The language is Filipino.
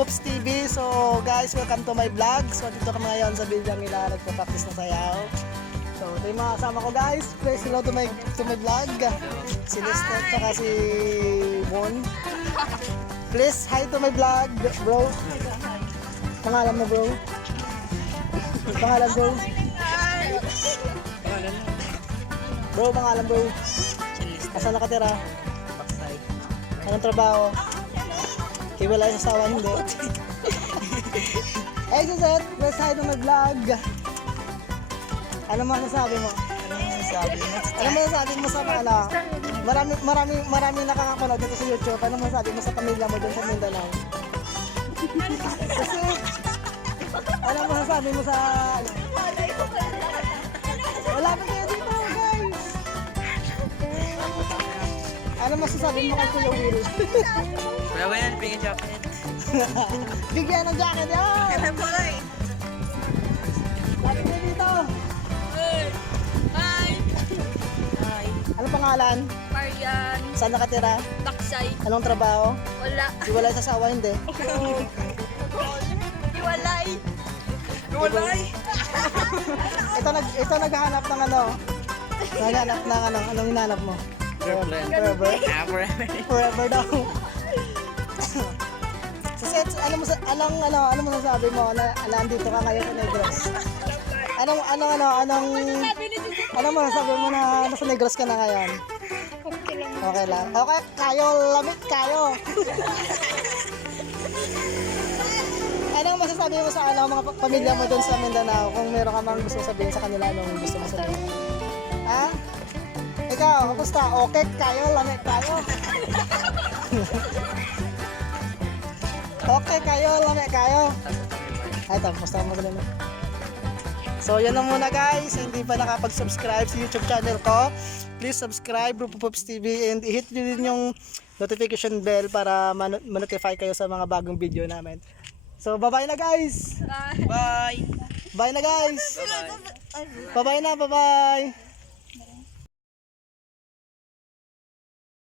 Pops TV. So guys, welcome to my vlog. So dito kami ngayon sa Bilyang Ila, nagpa-practice na sayaw. So ito yung mga kasama ko guys. Please hello to my vlog. Si Lester at saka si Bon. Please hi to my vlog, bro. Pangalan mo bro? Pangalan bro? Bro, pangalan bro? Asan nakatira? Paksay. Anong trabaho? Hiwalay sa sawa, hindi. Eh, Suzette, let's hi to my vlog. Ano masasabi mo? Ano masasabi mo sa mga marami nakakapanood dito sa YouTube. Ano masasabi mo sa pamilya mo dun sa Mindanao? Kasi, ano masasabi mo sa... Wala pa kayo dito, guys! Ano masasabi mo kay Kuya Will? Wala ba yan? Bigyan jacket. Bigyan ng jacket yan! Kaya po lang eh. Lapit na dito! Hi! Hi. Ano pangalan? Marian! Saan nakatira? Taksay! Anong trabaho? Wala! Hiwalay sa sawa, hindi. Iwalay! Walay! Ito naghahanap ng ano? Naghahanap ng ano? Anong hinahanap mo? Girlfriend. Forever? Ah, forever. Forever daw. So, Seth, ano mo nasabi mo na andito ka ngayon sa Negros? Ano mo nasabi mo na nasa Negros ka na ngayon? Okay lang. Okay lang. Okay, kayo, lamig kayo. Anong masasabi mo sa mga pamilya mo doon sa Mindanao kung meron ka mang gusto sabihin sa kanila anong gusto mo sabihin? Ha? Ikaw, kamusta? Okay kayo, lamig kayo. Okay kayo, lamig kayo. Ay, tapos mo sila na. So, yan na muna guys. Hindi pa nakapag-subscribe sa YouTube channel ko, please subscribe, Rupo Pops TV, and i-hit nyo din yung notification bell para ma-notify kayo sa mga bagong video namin. So, bye-bye na guys! Bye! Bye na guys! Bye-bye. Bye-bye na, bye-bye!